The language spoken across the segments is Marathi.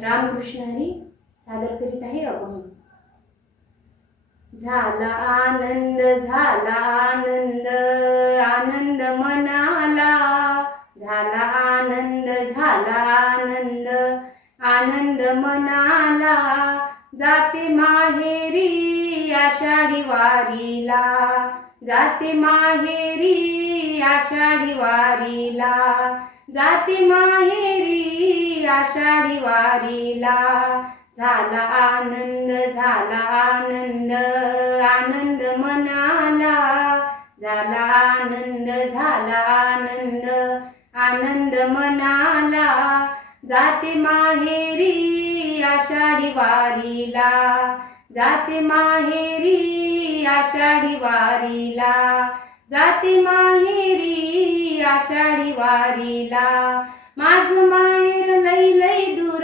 रामकृष्ण हरी सादर करीत आहे अभंग. झाला आनंद झाला आनंद आनंद मनाला. झाला आनंद झाला आनंद आनंद मनाला. जाते माहेरी आषाढी वारीला. जाते माहेरी आषाढी वारीला. जाते माहेरी आषाढी वारीला. झाला आनंद झाला आनंद आनंद मनाला. झाला आनंद झाला आनंद आनंद मनाला. जाते माहेरी आषाढी वारीला. जाते माहेरी आषाढी वारीला. जाते माहेरी आषाढी वारीला. माझ माहेर लई लई दूर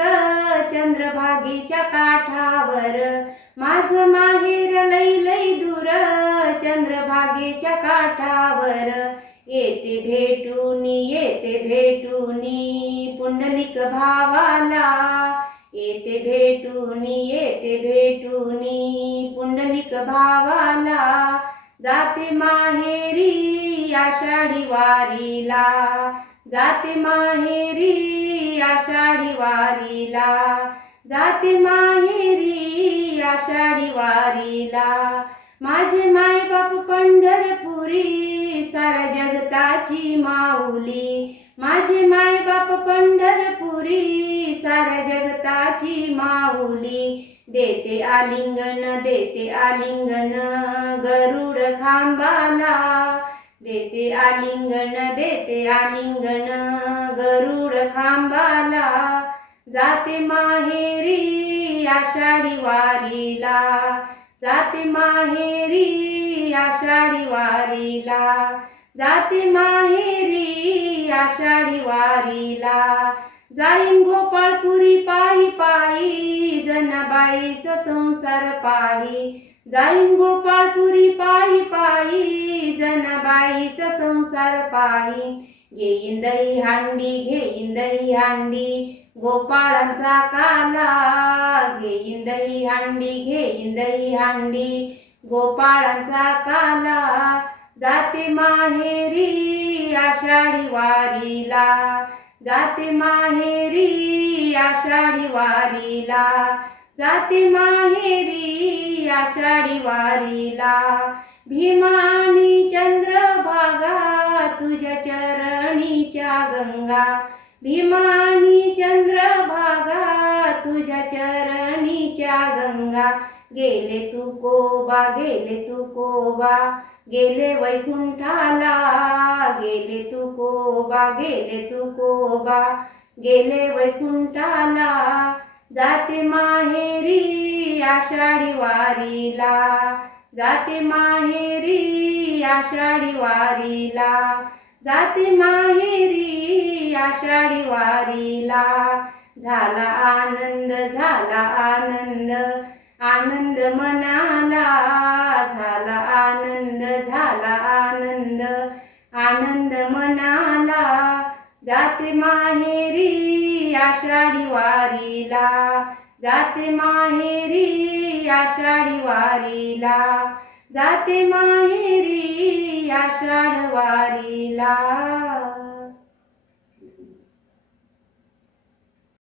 चंद्रभागेच्या काठावर. माझ माहेर लई लई दूर चंद्रभागेच्या काठावर. येते भेटून येते भेटून पुंडलिक भावाला. येते भेटून येते भेटून पुंडलिक भावाला. जाते माहेरी आषाढी वारीला. जाते माहेरी आषाढी वारीला. जाते माहेरी आषाढी वारीला. माझे मायबाप पंढरपुरी सारा जगताची माऊली. माझे मायबाप पंढरपुरी देवाची माऊली देते आलिंगन देते आलिंगन गरुड खांबाला. देते आलिंगन देते आलिंगन गरुड खांबाला. जाते माहेरी आषाढी वारीला. जाते माहेरी आषाढी वारीला. जाते माहेरी आषाढी वारीला. जाईन गोपाळपुरी पायी पायी जनाबाईचा संसार पायी. जाईन गोपाळपुरी पायी पायी जनाबाईचा संसार पायी. घेईन दही हांडी घेईन दही हांडी गोपाळांचा काला. घेईन दही हांडी घेईन दही हांडी गोपाळांचा काला. जाते माहेरी आषाढी वारीला. जाते माहेरी आषाढी वारीला. जाते माहेरी आषाढी वारीला. भीमानी चंद्रभागा तुझ्या चरणीच्या गंगा. भीमानी चंद्रभागा तुझ्या चरणीच्या गंगा. गेले तू कोबा गेले तू कोबा गेले वैकुंठाला. गेले तू कोबा गेले तू कोबा गेले वैकुंठाला. जाते माहेरी आषाढी वारीला. जाते माहेरी आषाढी वारीला. जाते माहेरी आषाढी वारीला. झाला आनंद झाला आनंद. आनंद मनाला झाला आनंद झाला आनंद. आनंद मनाला जाते माहेरी आषाढी वारीला. जाते माहेरी आषाढी वारीला. जाते माहेरी